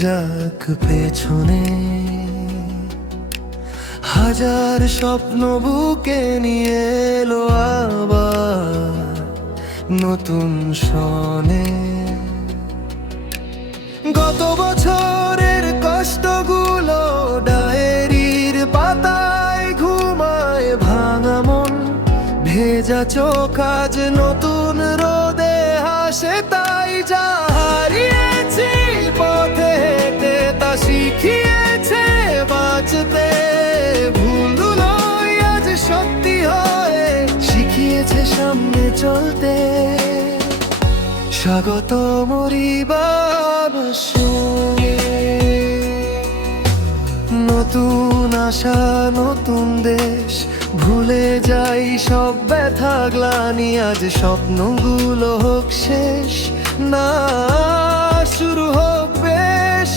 যাক পেছনে হাজার স্বপ্ন বুকে নিয়ে এলো আবার নতুন সনে। গত বছরের কষ্টগুলো ডায়েরির পাতায় ঘুমায় ভাঙা মন, ভেজা চোখ আজ নতুন রোদে হাসে। তাই যা হারিয়েছি পথে হেঁটে তা শিখিয়েছে বাঁচতে, ভুলগুলোই আজ সত্যি হয়ে শিখিয়েছে সামনে চলতে। স্বাগত মরিবার সঙ্গে, নতুন আশা নতুন দেশ, ভুলে যাই সব ব্যথা গ্লানি। আজ স্বপ্নগুলো হোক শেষ, না শুরু হোক বেশ।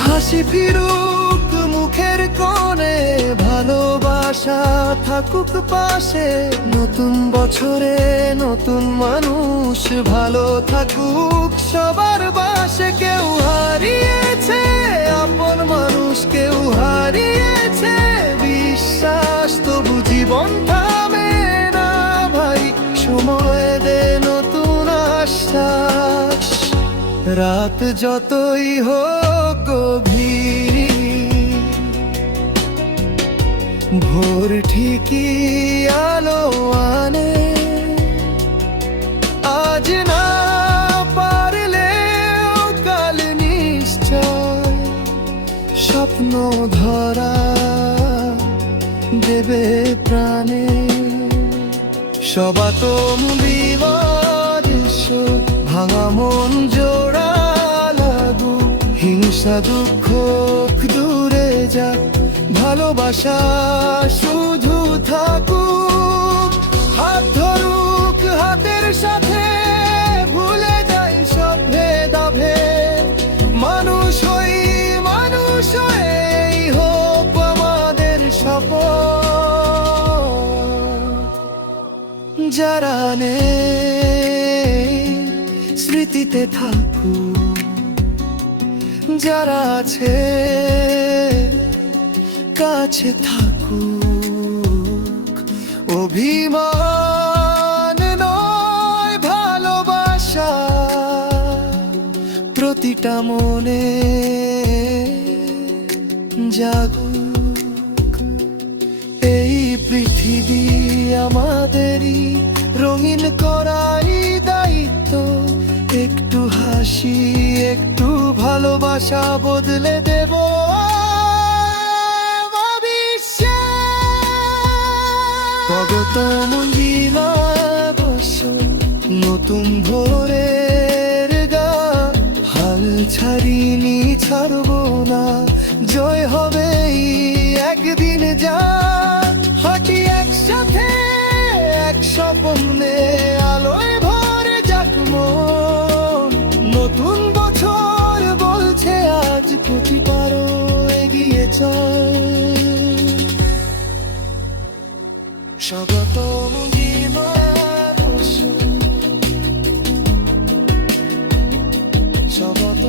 হাসি ফিরুক মুখের কোণে, ভালোবাসা থাকুক পাশে। নতুন বছরে নতুন মানুষ, ভালো থাকুক সবার বাসে। কেউ হারিয়েছে আপন মানুষ, কেউ হারিয়েছে বিশ্বাস, তবু জীবন থামে না ভাই। সময় দে নতুন আশ্বাস, রাত যতই হোক গভীর, ভোর ঠিকই আলো আনে। আজ না পারলেও কাল নিশ্চয় স্বপ্ন ধরা দেবে প্রাণে। সবাতম বিবাদ ভাঙা মন জোড়া লাগু, হিংসা দুঃখ দূরে যাক, ভালোবাসা শুধু থাকুক। হাত ধরুক হাতের সাথে, ভুলে যাই সব ভেদাভেদ। মানুষ হই মানুষ হয়েই হোক আমাদের শপথ। যারা নেই স্মৃতিতে থাকুক, যারা আছে কাছে থাকুক। অভিমান নয় ভালোবাসা প্রতিটা মনে জাগুক। এই পৃথিবী আমাদেরই রঙিন করাই দায়িত্ব। একটু হাসি একটু ভালোবাসা বদলে দেব স্বাগত মঙ্গিলা বসো, নতুন ভোরের গান, হাল ছাড়িনি ছাড়বো না। জয় হবে একদিন, যা হাঁটি একসাথে এক স্বপ্নে, আলোয় ভরে যাক মন। নতুন বছর বলছে আজ প্রতি পারো এগিয়ে চল। স্বাগত মঙ্গিলা বসো, স্বাগত।